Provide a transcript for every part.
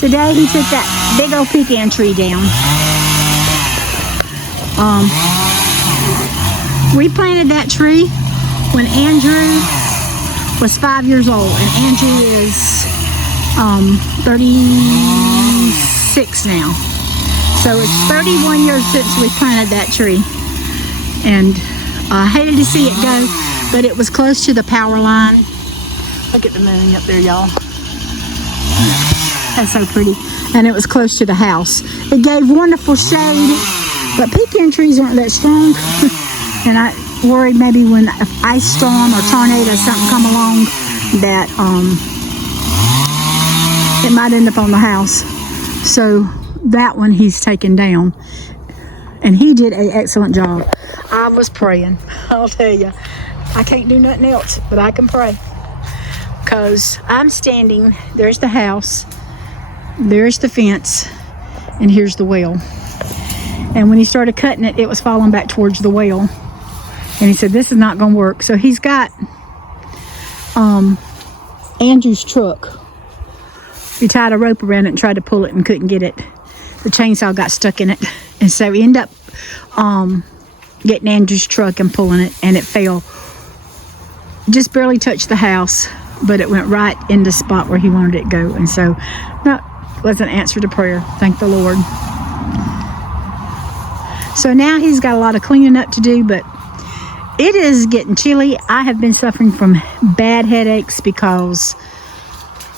Today he took that big old pecan tree down. We planted that tree when Andrew was 5 years old, and Andrew is 36 now. So it's 31 years since we planted that tree. And I hated to see it go, but it was close to the power line. Look at the moon up there, y'all. That's so pretty. And it was close to the house. It gave wonderful shade, but pecan trees aren't that strong. And I worried maybe when an ice storm or tornado or something come along that it might end up on the house. So that one he's taken down. And he did an excellent job. I was praying, I'll tell you. I can't do nothing else, but I can pray. Because I'm standing, there's the house, there's the fence, and here's the well. And when he started cutting it, it was falling back towards the well. And he said, this is not going to work. So he's got Andrew's truck. He tied a rope around it and tried to pull it and couldn't get it. The chainsaw got stuck in it. And so he ended up getting Andrew's truck and pulling it, and it fell. Just barely touched the house, but it went right in the spot where he wanted it to go. And so that was an answer to prayer. Thank the Lord. So now he's got a lot of cleaning up to do, but it is getting chilly. I have been suffering from bad headaches because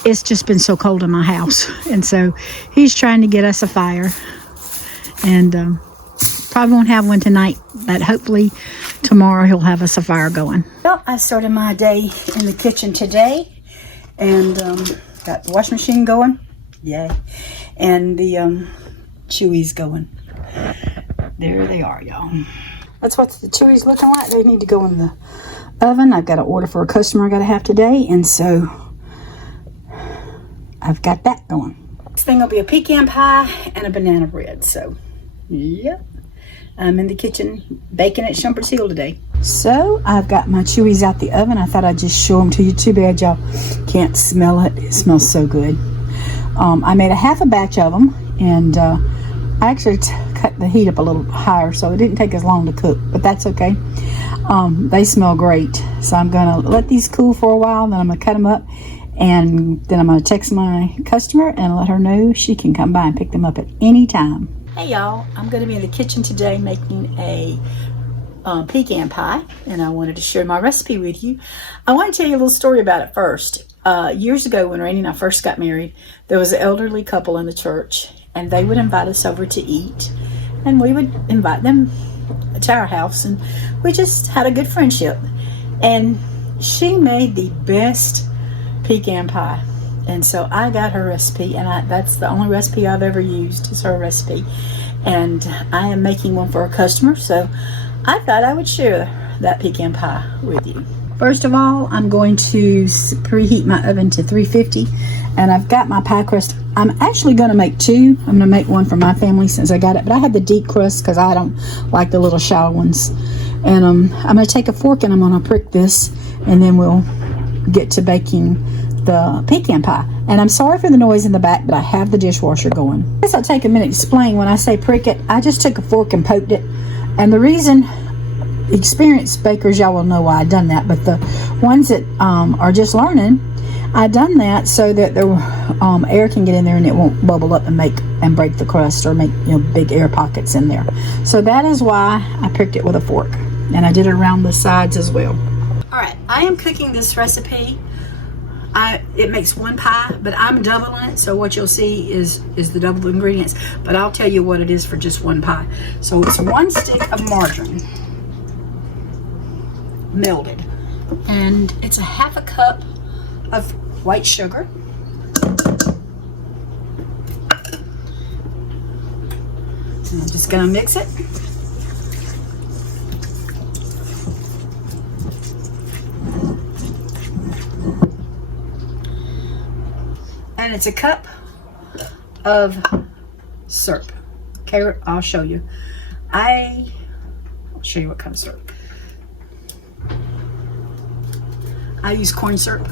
it's just been so cold in my house. And so he's trying to get us a fire. And probably won't have one tonight, but hopefully tomorrow he'll have us a fire going. Well, I started my day in the kitchen today, and got the washing machine going. Yay. And the chewies going. There they are, y'all. That's what the chewies looking like. They need to go in the oven. I've got an order for a customer I got to have today, and so I've got that going. This thing will be a pecan pie and a banana bread. So, yep. I'm in the kitchen baking at Shumpert's Hill today. So, I've got my chewies out the oven. I thought I'd just show them to you. Too bad y'all can't smell it. It smells so good. I made a half a batch of them, and I actually cut the heat up a little higher, so it didn't take as long to cook, but that's okay. They smell great. So I'm going to let these cool for a while, then I'm going to cut them up, and then I'm going to text my customer and let her know she can come by and pick them up at any time. Hey y'all, I'm going to be in the kitchen today making a pecan pie, and I wanted to share my recipe with you. I want to tell you a little story about it first. Years ago, when Randy and I first got married, there was an elderly couple in the church, and they would invite us over to eat, and we would invite them to our house, and we just had a good friendship. And she made the best pecan pie, and so I got her recipe, and that's the only recipe I've ever used is her recipe, and I am making one for a customer, so I thought I would share that pecan pie with you. First of all, I'm going to preheat my oven to 350, and I've got my pie crust. I'm actually going to make two. I'm going to make one for my family since I got it, but I had the deep crust because I don't like the little shallow ones. And I'm going to take a fork and I'm going to prick this, and then we'll get to baking the pecan pie. And I'm sorry for the noise in the back, but I have the dishwasher going. I guess I'll take a minute to explain. When I say prick it, I just took a fork and poked it. And the reason, experienced bakers, y'all will know why I done that, but the ones that are just learning, I done that so that the air can get in there and it won't bubble up and break the crust or make big air pockets in there. So that is why I pricked it with a fork, and I did it around the sides as well. All right, I am cooking this recipe. It makes one pie, but I'm doubling it, so what you'll see is the double ingredients, but I'll tell you what it is for just one pie. So it's 1 stick of margarine, melted, and it's a half a cup of white sugar, and I'm just gonna mix it. And it's a cup of syrup. Okay, I'll show you. I'll show you what kind of syrup. I use corn syrup.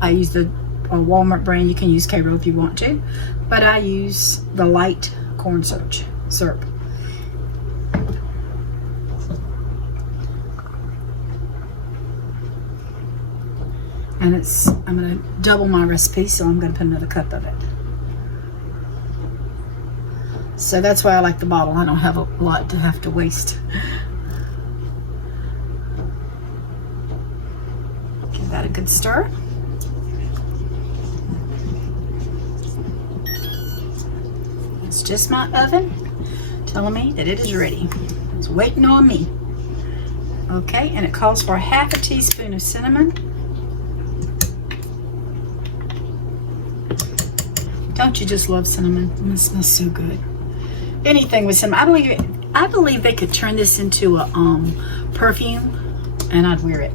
I use the a Walmart brand. You can use Karo if you want to, but I use the light corn syrup. And I'm going to double my recipe, so I'm going to put another cup of it. So that's why I like the bottle. I don't have a lot to have to waste. Give that a good stir. It's just my oven telling me that it is ready. It's waiting on me. Okay, and it calls for 1/2 teaspoon of cinnamon. Don't you just love cinnamon? It smells so good. Anything with cinnamon. I believe they could turn this into a perfume, and I'd wear it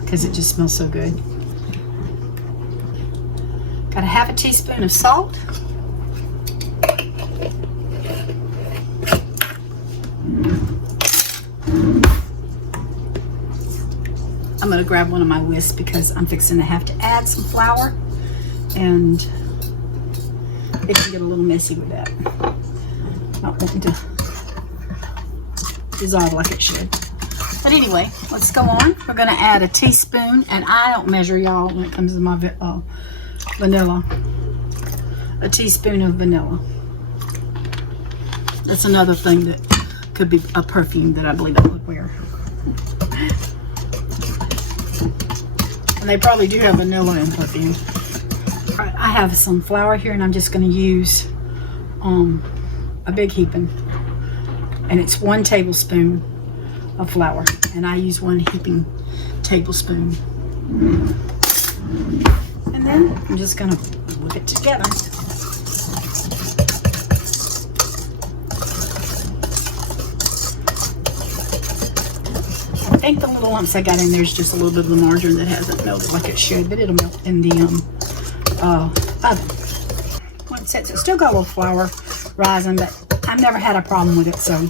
because it just smells so good. Got 1/2 teaspoon of salt. I'm going to grab one of my whisks because I'm fixing to have to add some flour, and it can get a little messy with that. Not wanting to dissolve like it should. But anyway, let's go on. We're going to add a teaspoon, and I don't measure, y'all, when it comes to my vanilla. A teaspoon of vanilla. That's another thing that could be a perfume that I believe I would wear. And they probably do have vanilla in perfume. All right, I have some flour here, and I'm just going to use a big heaping. And it's 1 tablespoon of flour. And I use 1 heaping tablespoon. And then I'm just going to whip it together. I think the little lumps I got in there is just a little bit of the margarine that hasn't melted like it should, but it'll melt in the oven. Once it's still got a little flour rising, but I've never had a problem with it, so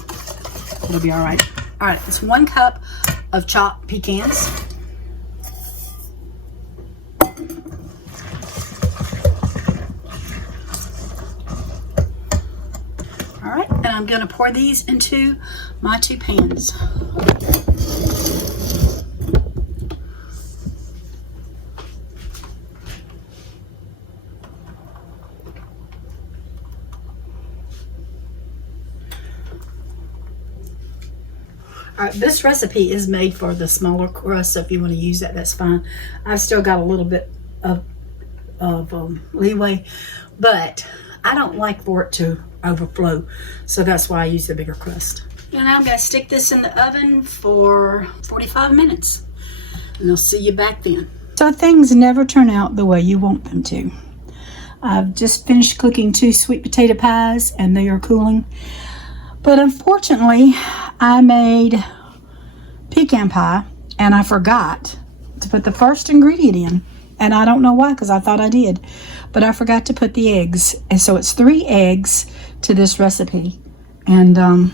it'll be all right. All right, it's 1 cup of chopped pecans. All right, and I'm going to pour these into my 2 pans. All right, this recipe is made for the smaller crust, so if you want to use that, that's fine. I've still got a little bit of leeway, but I don't like for it to overflow, so that's why I use the bigger crust. And now I'm going to stick this in the oven for 45 minutes, and I'll see you back then. So things never turn out the way you want them to. I've just finished cooking 2 sweet potato pies, and they are cooling. But unfortunately, I made pecan pie, and I forgot to put the first ingredient in. And I don't know why, because I thought I did. But I forgot to put the eggs. And so it's 3 eggs to this recipe. And I'm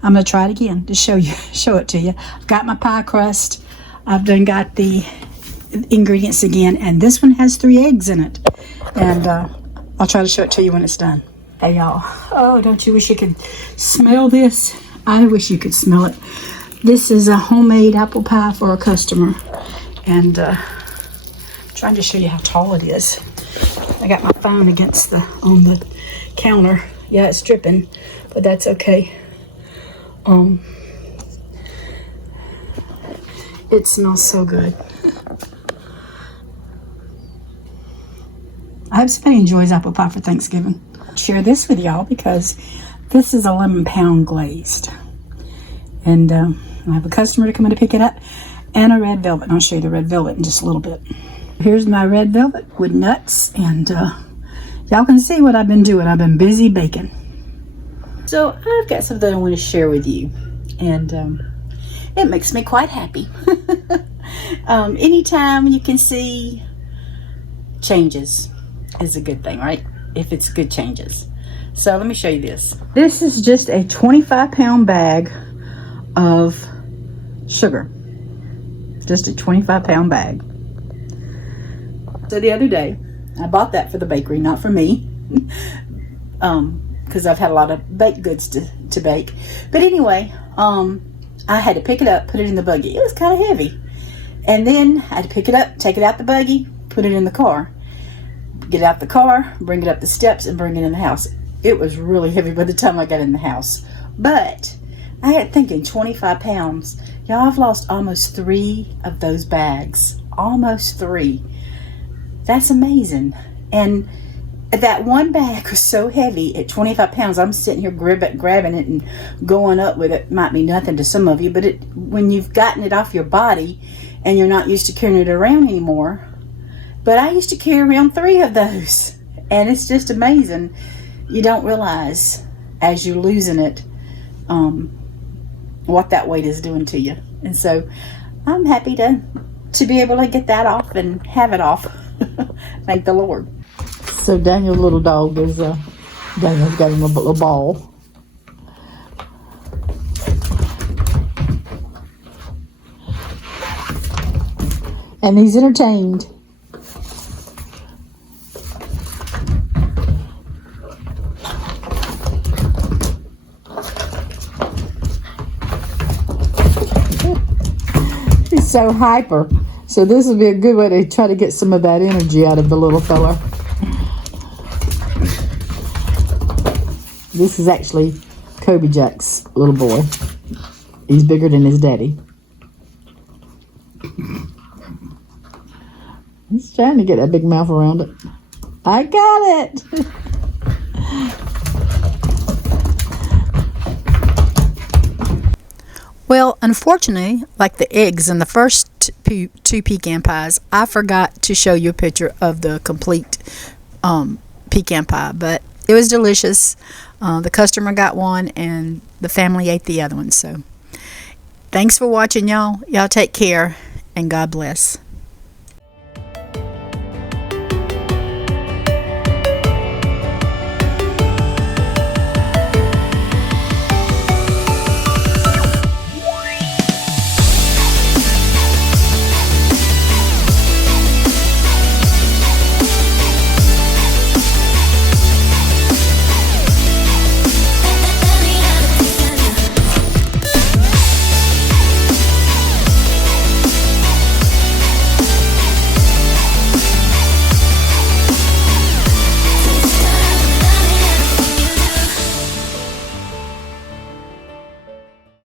going to try it again to show it to you. I've got my pie crust. I've done got the ingredients again. And this one has 3 eggs in it. And I'll try to show it to you when it's done. Hey, y'all. Oh, don't you wish you could smell this? I wish you could smell it. This is a homemade apple pie for a customer. And trying to show you how tall it is. I got my phone against on the counter. Yeah, it's dripping, but that's okay. It smells so good. I hope somebody enjoys apple pie for Thanksgiving. Share this with y'all because this is a lemon pound glazed. And I have a customer to come in to pick it up, and a red velvet. And I'll show you the red velvet in just a little bit. Here's my red velvet with nuts, and y'all can see what I've been doing. I've been busy baking. So I've got something I want to share with you, and it makes me quite happy. Anytime you can see changes is a good thing, right? If it's good changes. So let me show you this. This is just a 25-pound bag of sugar. Just a 25-pound bag. pasta the other day. I bought that for the bakery, not for me. Because I've had a lot of baked goods to bake. But anyway, I had to pick it up, put it in the buggy. It was kind of heavy. And then I had to pick it up, take it out the buggy, put it in the car. Get out the car, bring it up the steps, and bring it in the house. It was really heavy by the time I got in the house. But I had thinking 25 pounds. Y'all, I've lost almost 3 of those bags. Almost 3. That's amazing. And that one bag was so heavy at 25 pounds. I'm sitting here grabbing it and going up with it. Might be nothing to some of you, but when you've gotten it off your body and you're not used to carrying it around anymore. But I used to carry around 3 of those. And it's just amazing. You don't realize as you're losing it what that weight is doing to you. And so I'm happy to be able to get that off and have it off. Thank the Lord. So Daniel's little dog is, Daniel's got him a little ball. And he's entertained. He's so hyper. So this will be a good way to try to get some of that energy out of the little fella. This is actually Kobe Jack's little boy. He's bigger than his daddy. He's trying to get that big mouth around it. I got it! Well, unfortunately, like the eggs in the first 2 pecan pies, I forgot to show you a picture of the complete pecan pie, but it was delicious. The customer got one and the family ate the other one. So thanks for watching, y'all. Y'all take care and God bless.